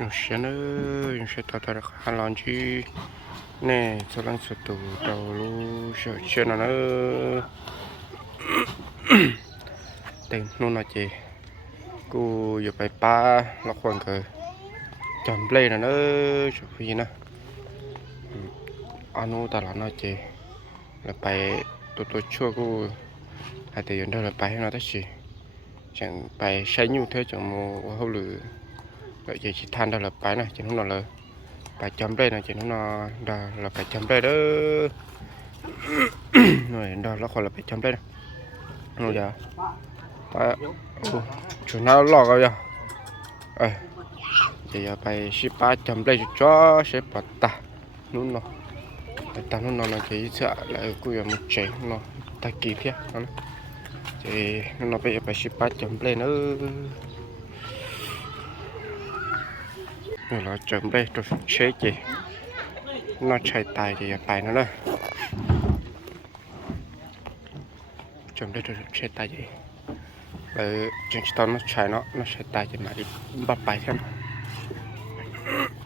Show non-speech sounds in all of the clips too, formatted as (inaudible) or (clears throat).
nó sẽ nó nó sẽ tạo ra hai lần chứ nè cho lần sẽ tụ đầu lu sẽ sẽ nó nó tên nó là chị cô giờ phải ba nó khoảng cái chấm play là nó chỗ gì nè anh ta là nó chị là phải tôi tôi chua cô hai tỷ đó là phải nó tất gì chẳng phải xây như thế chẳng mua hậu lử vậy chỉ chỉ than đó là phải này chỉ không nào là phải chấm đây này chỉ không nào đó là phải chấm đây đó. (coughs) Rồi, đó là khỏi là phải chấm đây này. Rồi giờ bài chỗ nào lọ rồi giờ ơi giờ giờ phải ship ba chấm đây cho ship bắt ta. Nó. Nó ta nó nó chỉ sợ lại cứ một chén nó. Ta kỳ thế nó. Thì nó bây giờ phải ship ba chấm đây nữa. Rồi nó chuẩn bị rồi chế chị. Nó chạy tài thì phải nó đó. Chuẩn bị rồi chế tài gì rồi trên tao nó chạy nó nó chạy tài thì mà đi bắt bài xem.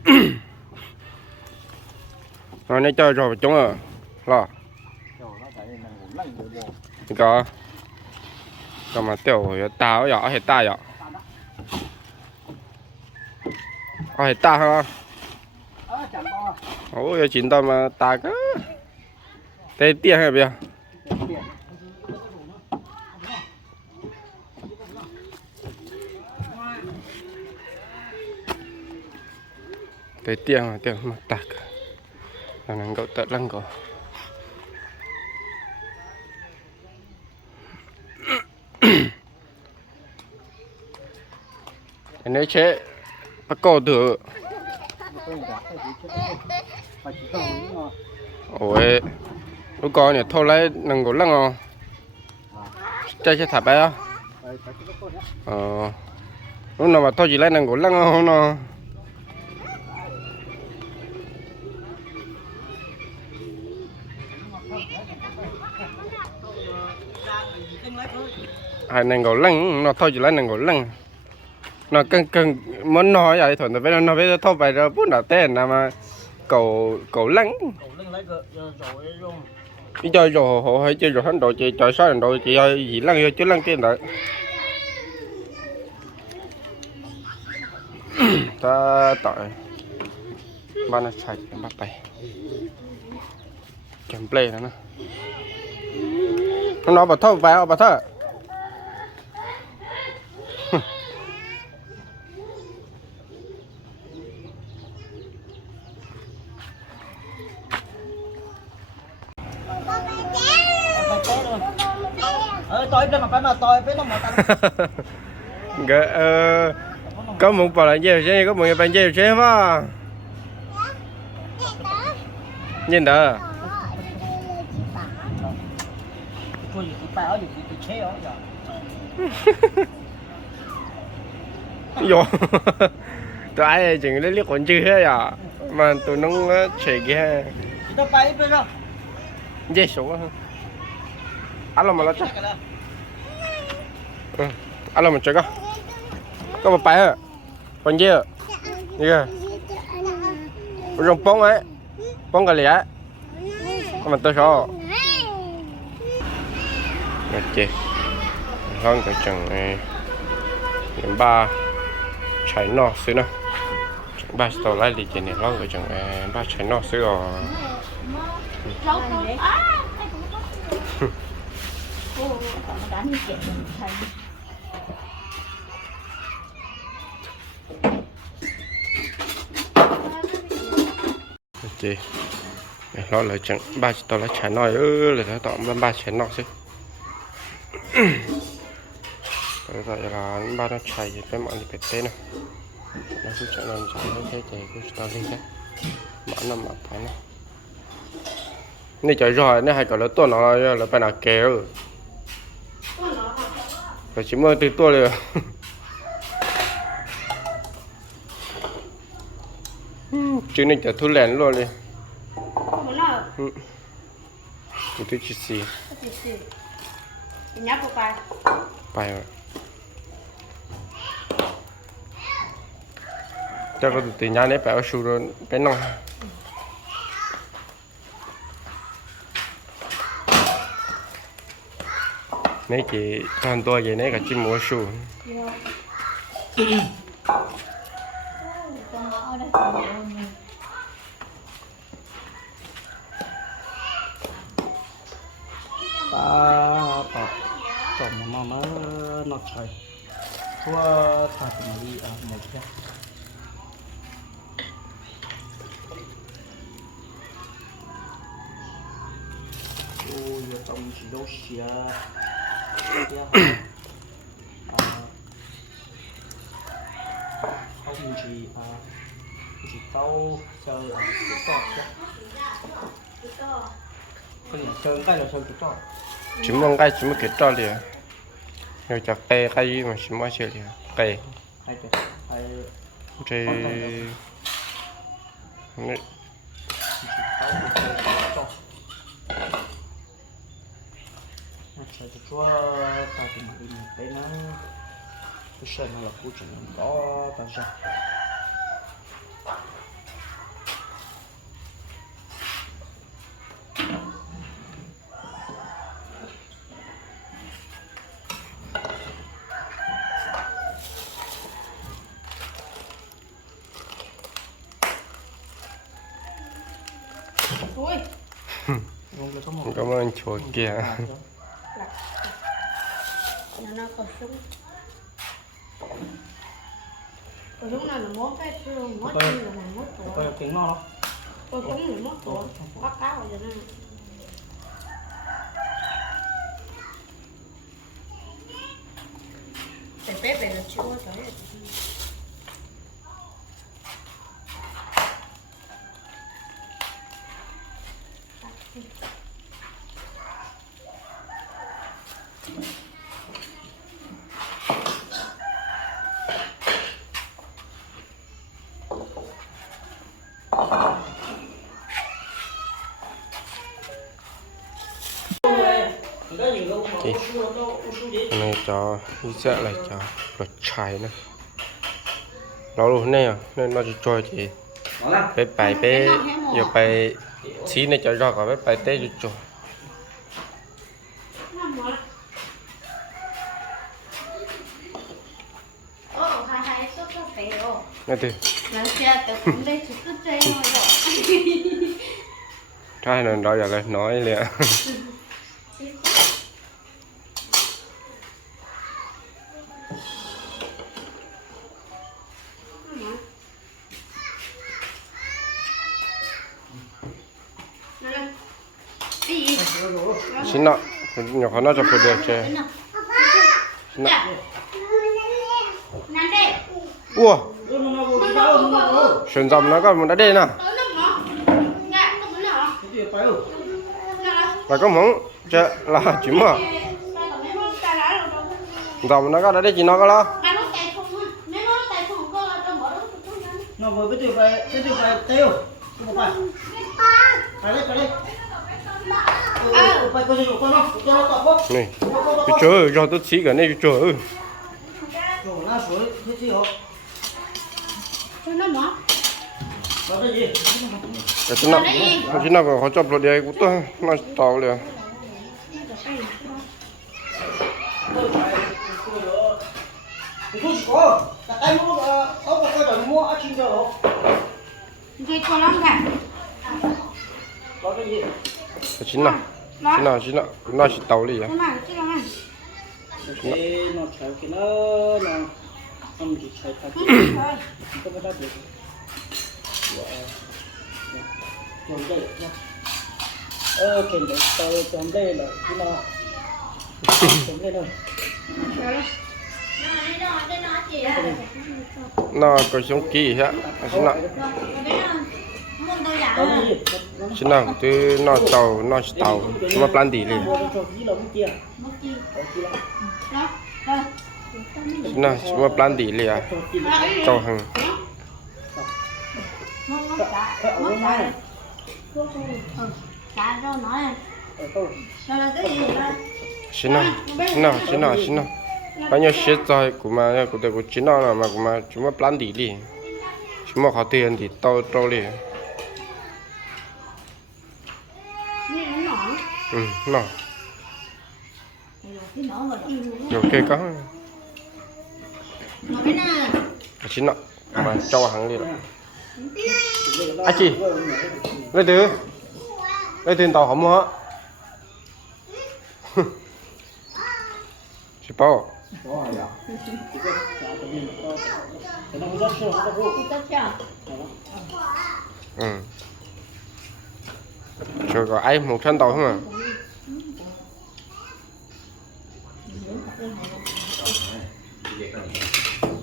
(coughs) Rồi, nãy chơi rồi chúng à lo. Có còn mà tiểu tao nhỏ hay ta nhỏ hết ta ha ôi giờ chín tao mà ta cái tê tia hay bây tê tia mà tia mà tạc là nàng cậu tận lăng cậu nếu chế bắt cò được ôi, lúc con này thôi lấy nàng cậu lăng không chơi chơi thả bé. Á ờ. Lúc nào mà thôi chỉ lấy nàng cậu lăng không nó hai nàng gỗ lăng nó à, thôi chỉ lấy nàng gỗ lăng nó cần cần muốn nói vậy thôi nó phải nó phải thôi phải rồi bút nào tên là mà cầu cầu lăng. Đi chơi rồi họ hay chơi rồi hắn đội chị chơi sao đội chị ơi gì lăng chứ lăng kia lại (clears throat) ta tội. Ba nó sạch bắt tay chấm play nữa nè. Nó bảo thôi vào bảo thôi ờ tôi lên mà phải mà tôi phải nó mà tao cái (laughs) ờ có một bảo là gì chứ có một bạn gì chứ mà nhìn đó tôi bà (laughs) vô. Tụi ai chừng lấy liếc còn chưa hết à. Mà tụi nó chạy kia thì tao bay bây giờ dễ số làm mà nó chắc cái đó ừ. Ăn làm mà chắc á có một bài à còn gì à gì à rồng bông ấy. Bông cái lẻ. Mà tôi số ok hơn cái chừng điểm ba. Chạy nọ xíu nữa Chẳng ba tàu lại đi trên này hơn cái chừng ba chạy nọ xíu rồi ok để nó là chẳng ba tao là chả nói ư là nó tao ba ba chả nói chứ bây là ba nó chạy thì cái mọi người phải tên này nó cũng chạy làm chạy nó thế chạy cũng tao đi thế mở nó mở phải này này chạy rồi nó hay gọi là tôi nó là phải là kéo phải chỉ mới từ tua liền chứ này chạy thu lén luôn đi. Tụi tôi chỉ xì. Nhấp vào bài bài rồi cho có từ nhà này phải su rồi cái nòng mấy chị toàn tôi vậy này cả chim mua su con ngõ đây con ngõ này ta ta tổng mà mà nó chơi thua thật mà đi ở một cái ôi giờ trong chỉ đâu xia xia à không chỉ à chỉ tao chờ cái tọt chứ cái gì chờ cái là chờ cái tọt chỉ mong cái chỉ muốn cái trò liền rồi. Chặt cây cái gì mà chỉ muốn chơi liền cây cái hay chơi Này, Saya chúa ta thì đi một cái nó cái sân là của chúng có ta ra ui luôn cái có một cảm ơn chúa kia nhà nó có súng có súng nào là mốt cái xương mốt chân là mốt tuổi. Tiếng ngon không có súng là mốt tuổi. Bắt cáo rồi đó Để bếp này là chưa có tới này cho đi sẽ lại cho lột trái nữa. Nó luôn này à nên nó cho chị bé bài bé giờ bài xí này cho ra cả bé bài tê cho này thì Lần kia tôi cũng đây chỉ cứ chơi thôi rồi. trai này đó giờ lại nói liền (laughs) Đi gì? xin nọ nhỏ khó nó cho phụ được. Nằm đây. ua sườn dầm nó có một đã đây nè. Cái là. có món chơi là chỉ mà? Dầm nó có đã đây chỉ nó có lo nó. Vừa cái tiêu cái tiêu phải tiêu phải. Đấy phải đấy này cái trời cho tôi chỉ cái này. cái trời ơi rồi lá suối thế gì hả Cho nó mở. đó cái gì xin nọ cái xin nọ có khó chọc rồi đây cũng tôi nó tàu liền cái thuốc có cái cái cái cái xin Nó. xin xin nọ nó chỉ tàu lắm. cái nó chạy cái nó là không chỉ chạy Thôi. không có được chồng đây ờ cái đấy tao chồng đây là cái nào chồng đây Rồi. Nó đi đi à. có giống kỳ hả cái xin nọ chỉ nào tôi xin từ nó tàu nó tàu mà plan đi liền. Chỉ nào xin chỉ mà plan đi liền tàu hàng cái xin nọ xin nọ xin nọ xin nọ bao nhiêu shit rồi cũng mà cũng được cũng chỉ nó là mà cũng mà chúng mà plan đi liền chỉ mà khó tiền thì to to liền ừ nó nhiều kia có. À, chín nọ. Mà cho hàng đi rồi. À chị lấy thứ lấy tiền tàu không hả? (laughs) Chị bao ừ. Trời có ai một thân tàu không à?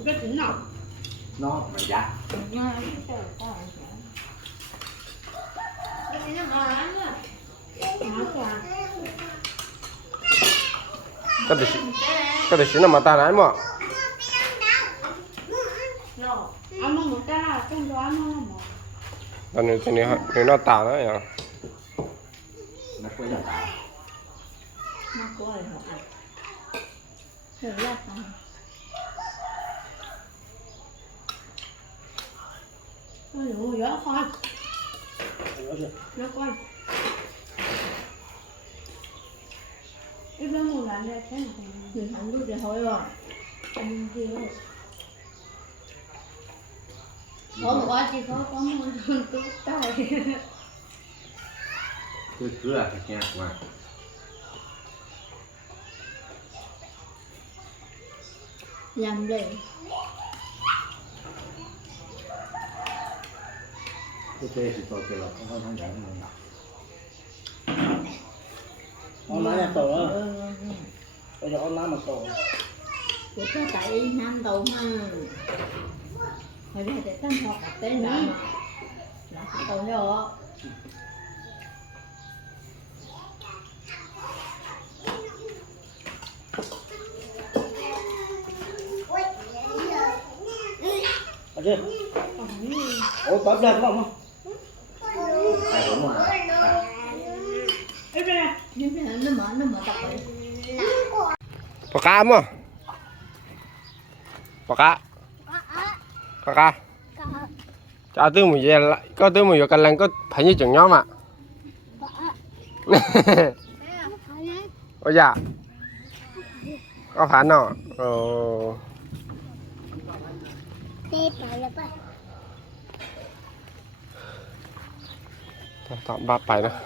Cái chữ nào? Nó mà giá. cái chữ cái này nó mà lắm nó là mà ta nói mà nó thì nó là này nó tả đó nhỉ Nó quay nó hả thử ra xong ôi dồi gió khoan Có chưa? nó coi ít lắm một lần đây thế nào thì hắn lúc thì thôi rồi anh kia có một quá chỉ có có một con tay Cứ cứ là thật nha. Mà. Làm gì Cái tê thì tôi kêu là không có thằng giải nữa. Online là tổ á. Bây giờ online mà tổ. của tôi tại nam đầu mà hồi tâm học ở tên đó mà là phải đầu Ôi bấm lên không? Nhưng mà nó mở nó mở tập ấy. có cá. Mà có cá có cá. Cho tôi một giờ lại có tôi một giờ cần lần có phải như chừng nhóm à (laughs) ôi dạ. Có phải nó ồ tạm ba bảy nữa.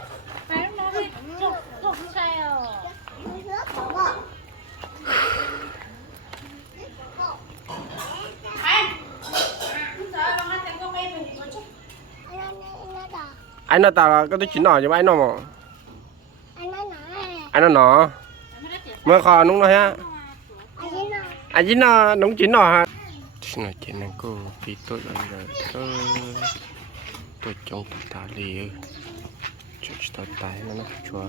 Anh nó tao cái tôi chín nọ cho anh nó mà. Anh nó nọ mới kho đúng rồi ha anh chín nó đúng chín nọ ha chín nọ chín nó cô thì tôi là rồi tôi tôi trong ta lì chút tao tay nó nó chua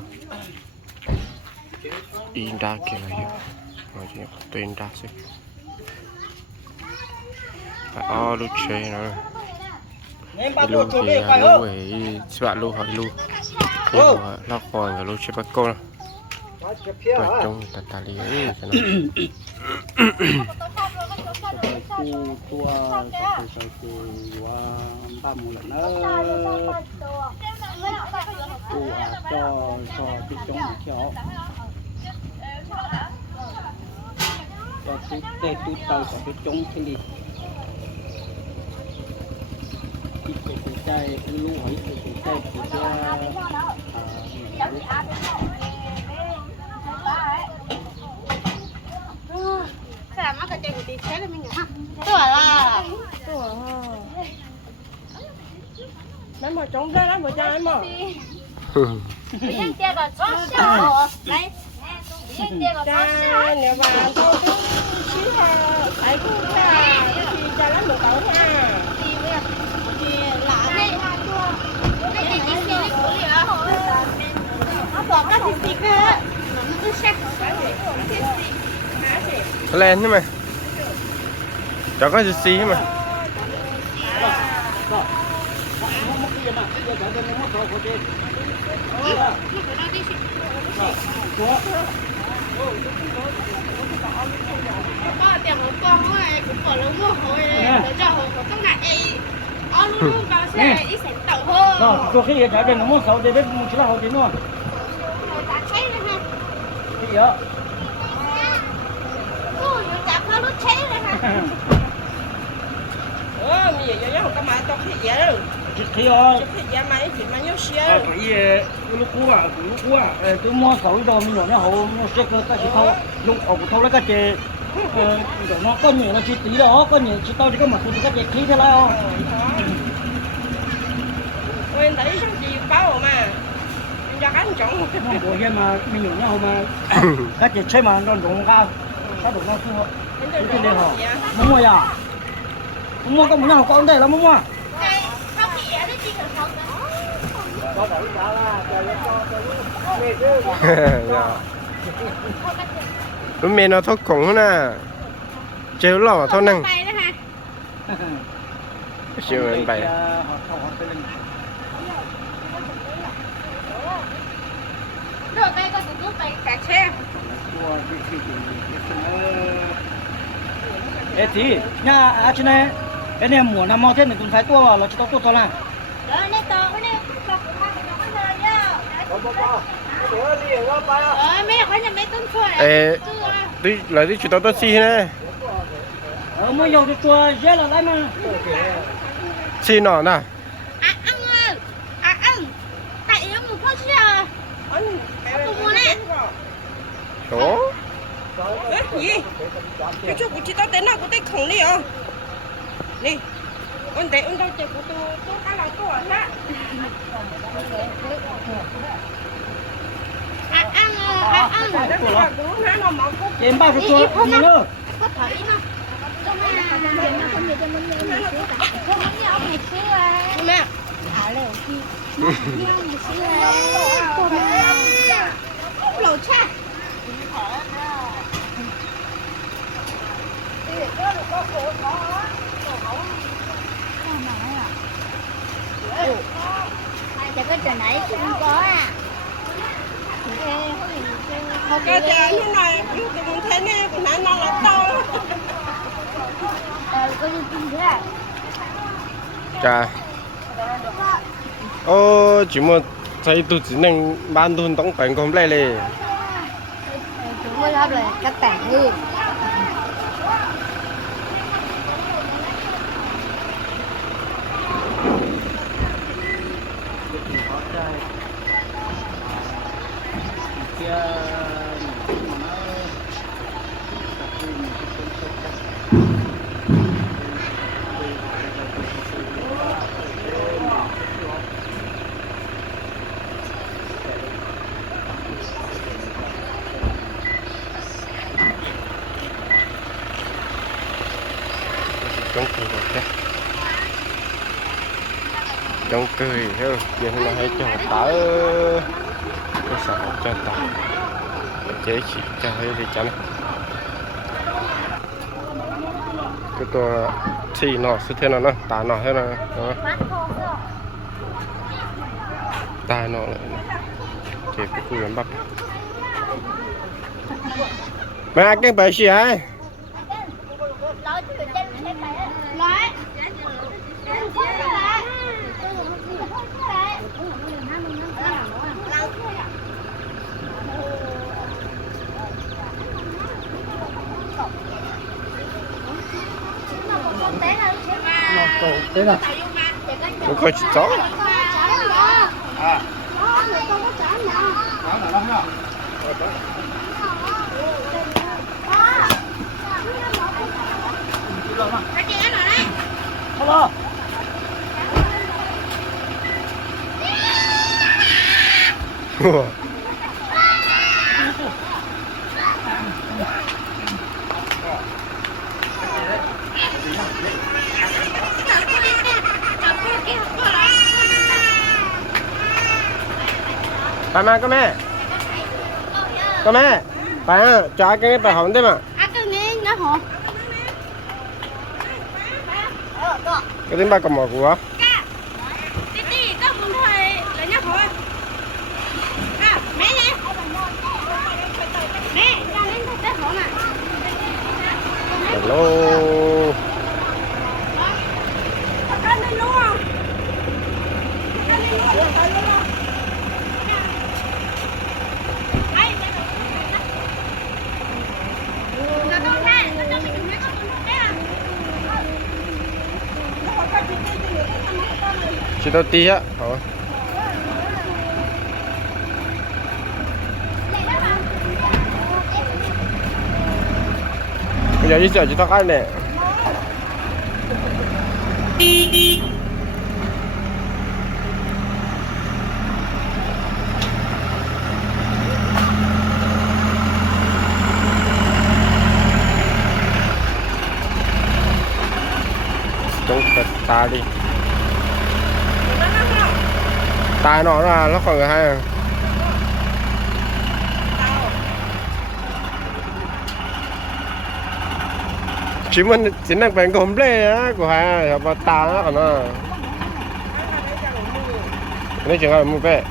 in ra kia là gì mà chỉ tôi in ra xí à lúc chơi bắt đầu chuẩn thì không? ấy bạn lu hỏi lu thì họ lo còn và lu chơi bắt này Nói chụp phía tôi trong tạt tạt lì ấy (coughs) cho tua cái cái cu qua ba mùa lần cho cho cái chống mà. Cho cái tê tu tàu cho cái chống cái đi. Cái cái cái cái cái lu cái cái cái cái cái mấy mà trống ra lắm mà cha mấy mà cha nếu mà tôi cứ xíu ha tại cũng cha thì cha lắm được cậu ha lên chứ mày cho có gì xí mà không có xe ít sẵn tàu hơn Đó, cho khi trả tiền nó mua sầu thì biết mua chỉ là hậu tiền ha Cái gì đó? Ta có lúc cháy nữa ha (laughs) Ủa, mình giờ nhau có mà tao khi vậy đâu Chỉ khi đó. Khi vậy mà chỉ mà nhau À, xe cái lúc cũ à, lúc cũ à, ờ, tôi mua sầu mình nhỏ nó hậu nó sẽ cơ ta chỉ thâu, dùng ổ thâu lấy cái chè. Ờ, nó có nhiều nó chỉ tí đó, có nhiều chỉ tao chỉ có mặt tôi cái chè khí thế nào. Ôi, thấy xong gì bao mà cho cánh trọng Nó bộ hiện mà mình nó hậu mà cái chè chơi mà nó rụng cao. Sao được nó. Mình Cái chè hậu. dạ Mua à? Mua (laughs) có muốn nào có vấn đề lắm không dạ lúc mẹ nó thoát khủng nè trêu lỏ thoát năng. Chiều mình bày. Rồi đây có tụi bay cả xe tí, nha, à này, cái này mùa năm mau thế này cũng phải tua vào là chỉ có tua to là. Rồi này to cái này Lọc hoa cái nó hơi nhá. Ờ mấy là phải nhà mấy tuần xuôi ê đi lại đi chủ tao tao xi nè Ở mới vô cái tua dễ là lấy mà. xi nọ nè À ăn À ăn Tại yếu một phát xe Không muốn nè chỗ Ê gì Cái chỗ của chị tao tên nào của tay khổng đi à Đi Ôn tế ôn đâu chị của tôi Tôi cá lòng tôi hả À ăn ơi À ăn Đó là của nó nó mọc của Em bao cái tua nhiều nữa. có thể nó cho mẹ nó không để cho mình mình không có ông ngày xưa à mẹ à lều chi nhau ngày xưa cô mẹ không lột cha Chả có trời nãy cũng không có à cái cha nó nói cũng thế nè cũng nói nó là to Ờ, có như chung thế à chà. Ô chỉ một thấy tụt chỉ nên ban thôn tổng bệnh không lấy lì Chúng mới hấp là cách tảng như chống cười rồi thế chống cười hiểu giờ là hãy cho tớ ờ, cái sợ cho tớ chế chỉ cho thấy thì chẳng cái tổ chỉ nó sẽ thế nào nó? Tả nó thế nào? Đó. Tả nó lại. Chế cái cùi bắp mẹ cái bài gì ấy Thế là. nó coi chỉ chó À. Đó là lắm rồi. Hello. Bà mà có mẹ Có mẹ Bà á, cho ai cái bà hỏng thế mà à cái nghe nó hả Cái tiếng bà còn mỏ của tí tí có muốn thôi là nhá thôi à mẹ nè mẹ ra lên thôi tới hổ nè Hello con lên luôn chỉ tao tí á. Ờ. bây giờ đi chợ chỉ tao cái này. Chống tật ta đi nó là nó khoảng người à chỉ mình chỉ năng bạn hôm lê á của hai à mà ta á còn nó nó chỉ là mua bé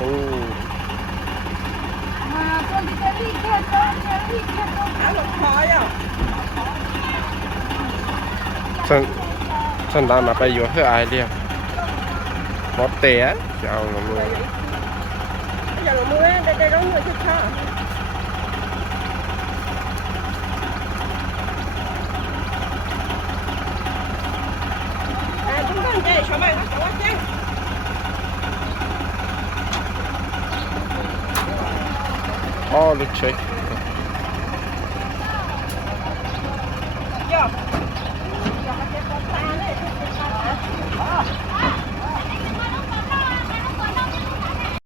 ừ. À, con đi chân chân mà bây giờ hơi ai liền có té chào nó mua bây giờ mua đây đây đó người thích sao à chúng ta đây sao mày nó quá chứ oh lịch check